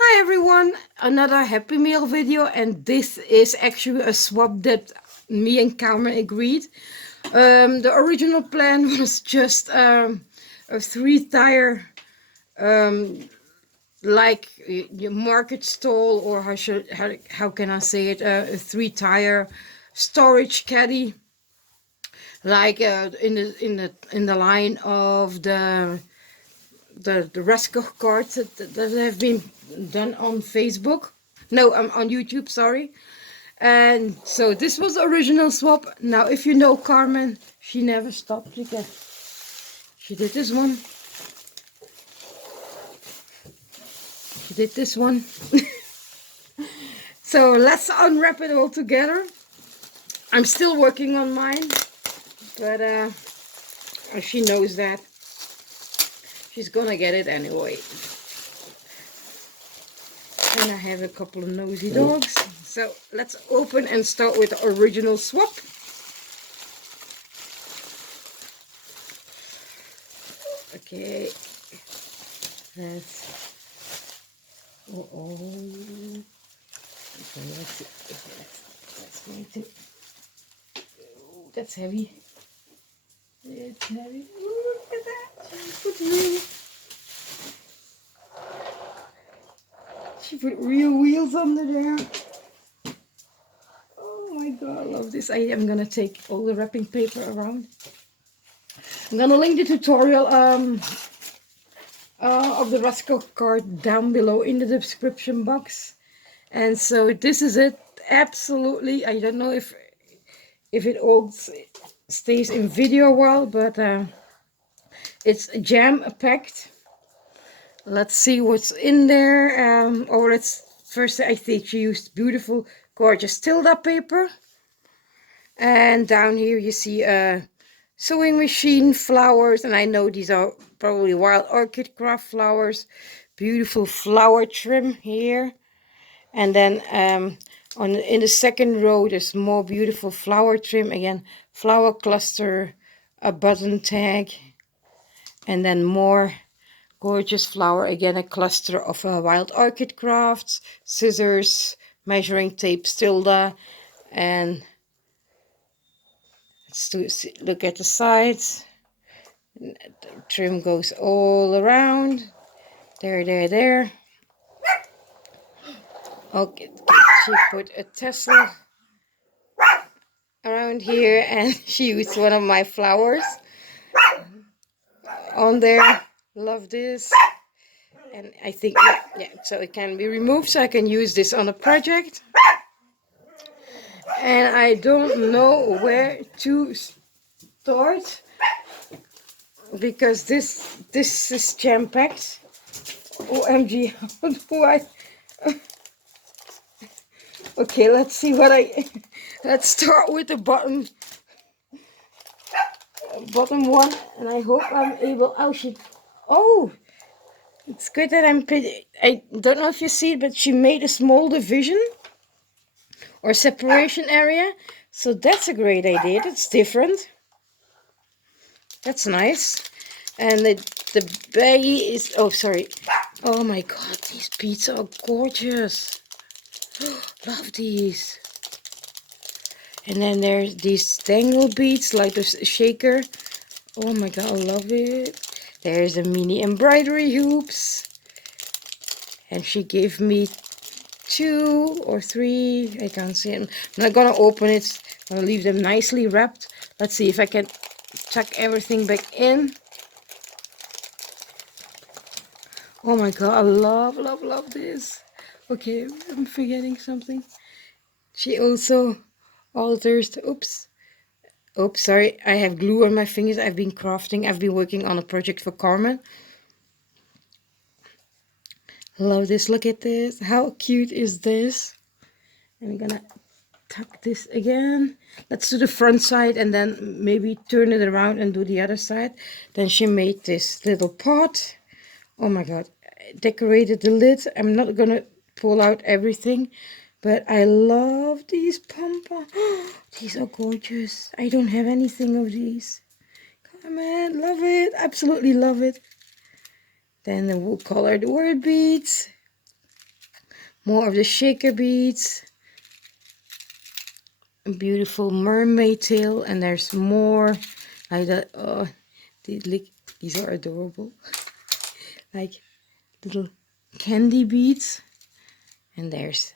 Hi everyone, another Happy Meal video, and this is actually a swap that me and Carmen agreed. The original plan was just a three-tire, like your market stall, or how can I say it, a three-tire storage caddy, like in the line of the Raskog cards that have been done on Facebook. No, on YouTube, sorry. And so this was the original swap. Now, if you know Carmen, she never stopped again. She did this one. She did this one. So let's unwrap it all together. I'm still working on mine, but she knows that. She's gonna get it anyway. And I have a couple of nosy dogs. So let's open and start with the original swap. Okay. That's... Oh. Okay, let's see. That's going to... Oh, that's heavy. It's heavy. Ooh, look at that. She put real wheels under there. Oh my god, I love this. I am gonna take all the wrapping paper around. I'm gonna link the tutorial of the Raskog card down below in the description box. And so this is it. Absolutely, I don't know if it all stays in video well, but it's jam packed. Let's see what's in there. Or let's first, I think she used beautiful, gorgeous Tilda paper. And down here you see a sewing machine, flowers, and I know these are probably wild orchid craft flowers. Beautiful flower trim here. And then in the second row there's more beautiful flower trim, again flower cluster, a button tag, and then more gorgeous flower, again a cluster of wild orchid crafts, scissors, measuring tape, Tilda, and let's look at the sides. The trim goes all around. There. Okay, she put a tassel around here, and she used one of my flowers on there. Love this. And I think, yeah, so it can be removed, so I can use this on a project. And I don't know where to start, because this is jam packed. OMG, how do I? Okay, let's see what let's start with the bottom one, and I hope I'm able. Oh, it's good that I don't know if you see it, but she made a small division or separation area, so that's a great idea. That's different. That's nice. And the baggie is, oh sorry, oh my god, these beads are gorgeous. Love these. And then there's these dangle beads, like the shaker. Oh my god, I love it. There's a mini embroidery hoops. And she gave me 2 or 3. I can't see them. I'm not gonna open it. I'm gonna leave them nicely wrapped. Let's see if I can tuck everything back in. Oh my god, I love this. Okay, I'm forgetting something. She also alters the, oops, sorry, I have glue on my fingers. I've been crafting, I've been working on a project for Carmen. Love this, look at this. How cute is this? I'm gonna tuck this again. Let's do the front side and then maybe turn it around and do the other side. Then she made this little pot. Oh my god, I decorated the lid. I'm not gonna pull out everything, but I love these pom-poms. These are gorgeous. I don't have anything of these. Come on, love it. Absolutely love it. Then the wool colored word beads. More of the shaker beads. A beautiful mermaid tail, and there's more like that. Oh, these are adorable. Like little candy beads. And there's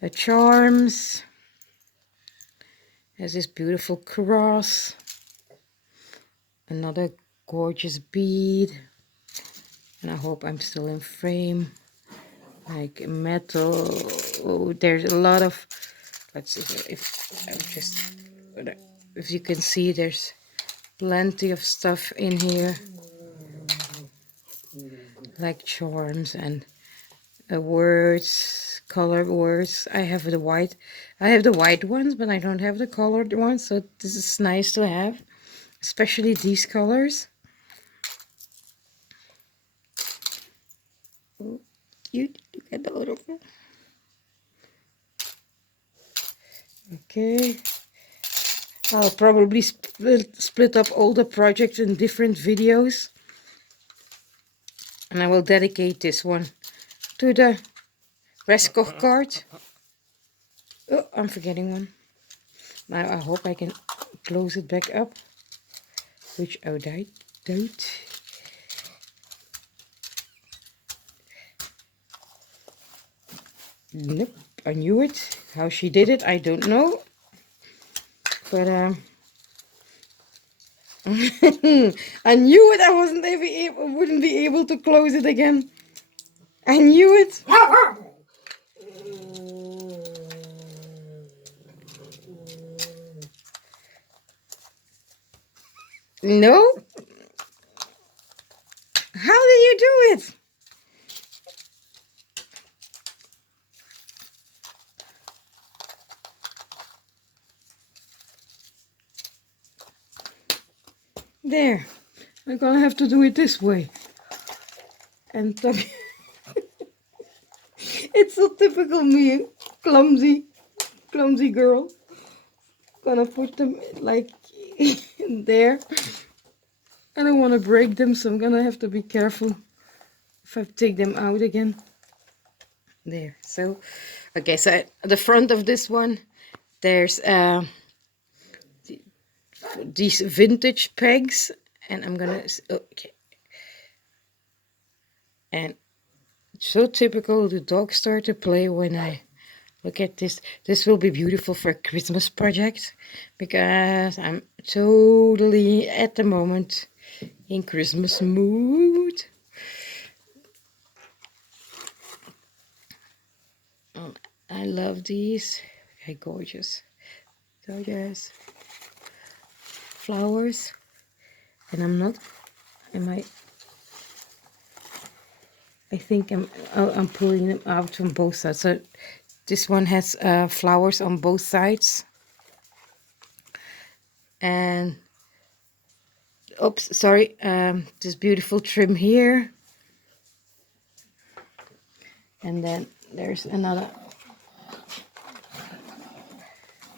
the charms. There's this beautiful cross. Another gorgeous bead. And I hope I'm still in frame. Like metal. Oh, there's a lot of, let's see if you can see, there's plenty of stuff in here, like charms and words, colored words. I have the white ones, but I don't have the colored ones, so this is nice to have, especially these colors. Oh, cute. Look at the little one. Okay, I'll probably split up all the projects in different videos, and I will dedicate this one to the Raskog card. Oh, I'm forgetting one. Now I hope I can close it back up, which I don't. Nope, I knew it. How she did it, I don't know. But I knew it. I wouldn't be able to close it again. I knew it. No? How did you do it? There. I'm gonna have to do it this way. And it's so typical me, clumsy girl. Gonna put them like in there. I don't want to break them, so I'm gonna have to be careful if I take them out again. There. So, okay. So at the front of this one, there's these vintage pegs, and I'm gonna okay. And so typical, the dogs start to play when I look at this. This will be beautiful for a Christmas project, because I'm totally at the moment in Christmas mood. I love these. They're gorgeous. Gorgeous flowers. And I think I'm pulling them out from both sides. So this one has flowers on both sides. And oops, sorry, this beautiful trim here. And then there's another,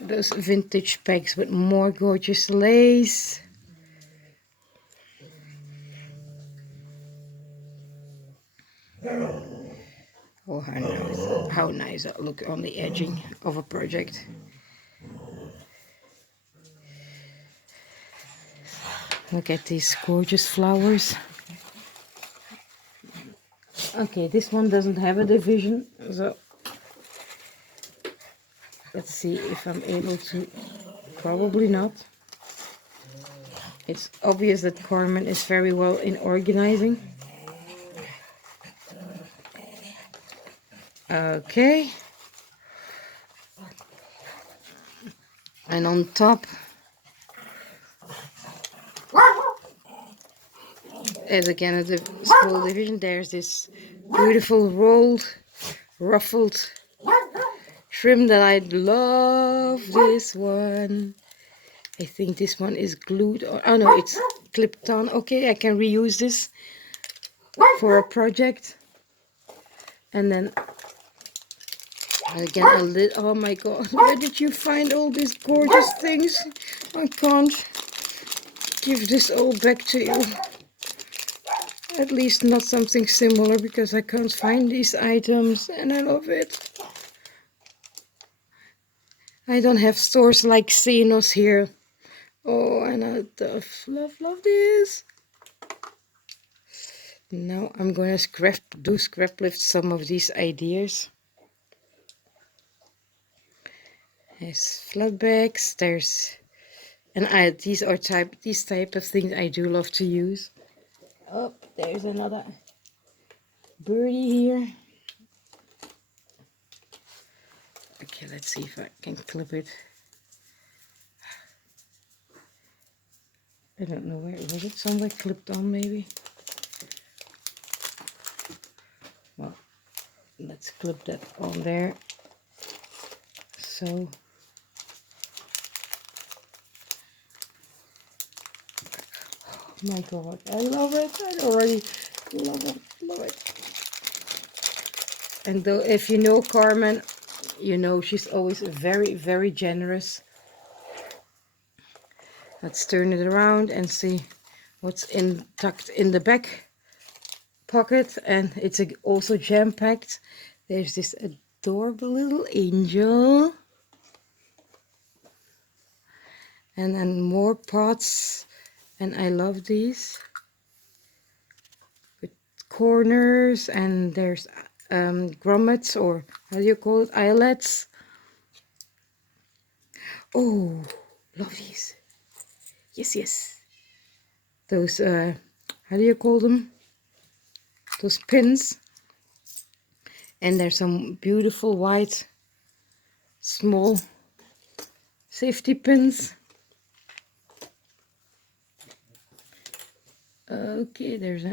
those vintage pegs with more gorgeous lace. Oh, how nice that look on the edging of a project. Look at these gorgeous flowers. Okay, this one doesn't have a division, so let's see if I'm able to. Probably not. It's obvious that Carmen is very well in organizing. Okay. And on top, as again at the small division, there's this beautiful rolled, ruffled trim that I love. This one. I think this one is glued, or oh no, it's clipped on. Okay, I can reuse this for a project. And then again a little, oh my god, where did you find all these gorgeous things? I can't give this all back to you. At least not something similar, because I can't find these items and I love it. I don't have stores like Xenos here. Oh, and I love this. Now I'm gonna scrap lift some of these ideas. There's flat bags, there's, and these type of things I do love to use. Oh, there's another birdie here. Okay, let's see if I can clip it. I don't know where was it. Somewhere clipped on, maybe. Well, let's clip that on there. So. Oh my God, I love it. I already love it. Love it. And though, if you know Carmen, you know she's always very, very generous. Let's turn it around and see what's tucked in the back pocket. And it's also jam-packed. There's this adorable little angel. And then more pots. And I love these. With corners, and there's grommets, or how do you call it? Eyelets. Oh, love these. Yes, yes. Those, how do you call them? Those pins. And there's some beautiful white small safety pins. Okay, there's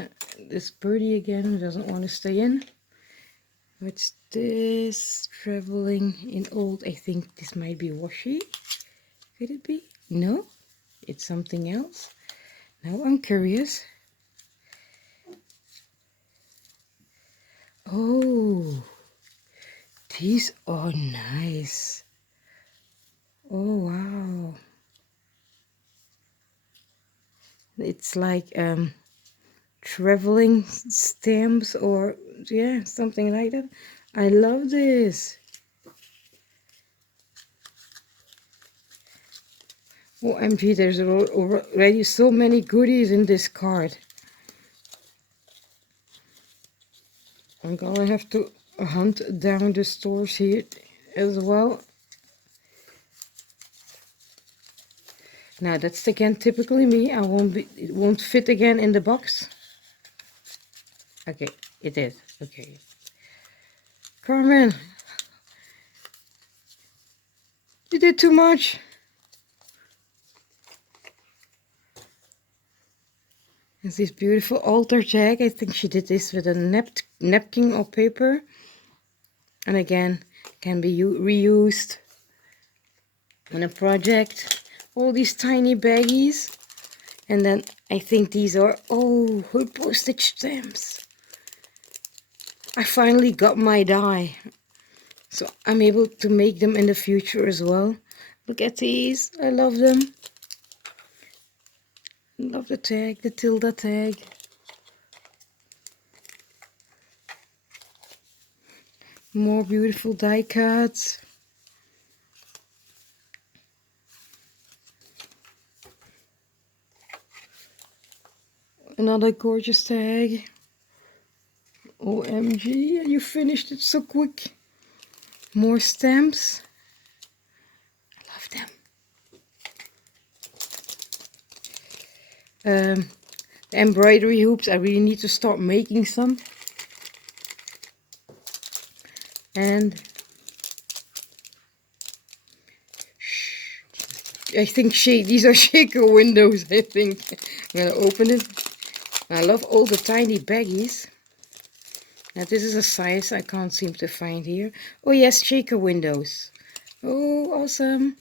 this birdie again who doesn't want to stay in. What's this? Traveling in old. I think this might be washi. Could it be? No, it's something else. Now I'm curious. Oh, these are nice. Oh wow. It's like traveling stamps, or yeah, something like that. I love this. OMG, there's already so many goodies in this card. I'm gonna have to hunt down the stores here as well. Now that's again typically me. It won't fit again in the box. Okay, it is. Okay. Carmen, you did too much. It's this beautiful altar tag. I think she did this with a napkin or paper. And again, can be reused on a project. All these tiny baggies. And then I think these are, oh, her postage stamps. I finally got my die. So I'm able to make them in the future as well. Look at these. I love them. Love the tag, the tilde tag. More beautiful die cuts. Another gorgeous tag. OMG, you finished it so quick. More stamps. I love them. The embroidery hoops, I really need to start making some. And I think these are shaker windows, I think. I'm gonna open it. I love all the tiny baggies. Now this is a size I can't seem to find here. Oh yes, shaker windows. Oh, awesome.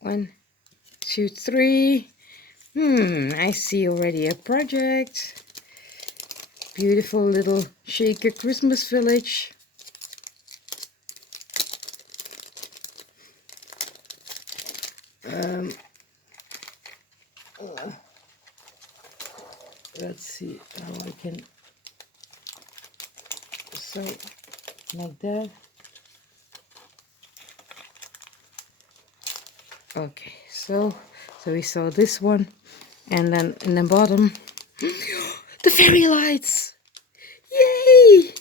1, 2, 3. I see already a project. Beautiful little shaker Christmas village. can, so like that. Okay, so we saw this one, and then in the bottom, the fairy lights. Yay!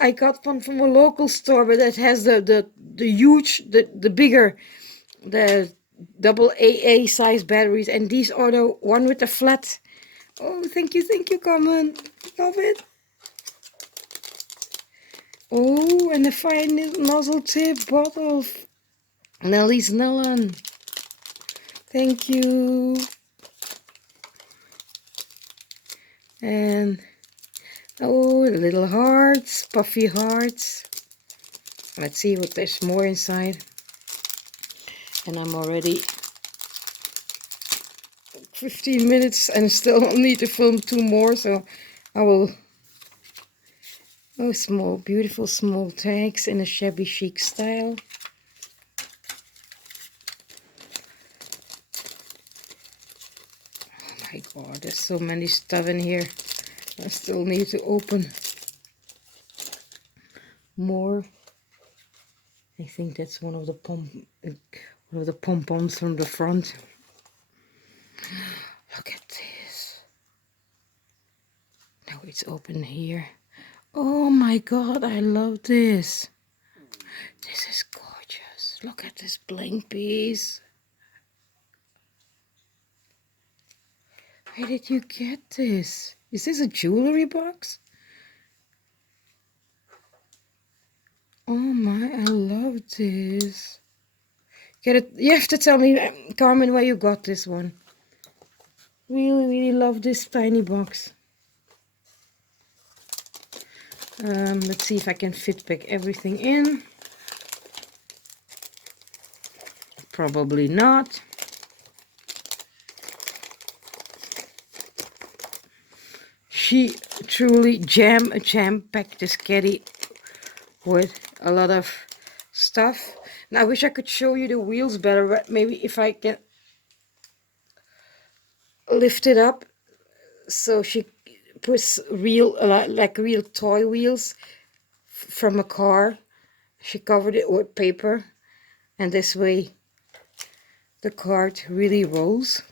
I got one from a local store, but it has the huge, the bigger, the double AA size batteries, and these are the one with the flat. Oh, thank you, Carmen. Love it. Oh, and a fine nozzle tip bottle of Nelly's Nylon. Thank you. And oh, the little hearts, puffy hearts. Let's see what there's more inside. And I'm already 15 minutes and still need to film 2 more, so I will. Oh, small, beautiful small tags in a shabby chic style. Oh my god, there's so many stuff in here. I still need to open more. I think that's one of the pom-poms from the front. Look at this. Now it's open here. Oh my god, I love this. This is gorgeous. Look at this blank piece. Where did you get this? Is this a jewelry box? Oh my, I love this. Get it? You have to tell me, Carmen, where you got this one. Really love this tiny box. Let's see if I can fit back everything in. Probably not. She truly jam-packed this caddy with a lot of stuff. And I wish I could show you the wheels better, but maybe if I can lift it up. So she puts real, like real toy wheels from a car. She covered it with paper, and this way the cart really rolls.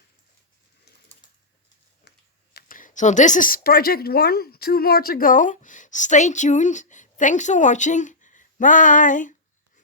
So this is project 1, 2 more to go. Stay tuned. Thanks for watching. Bye.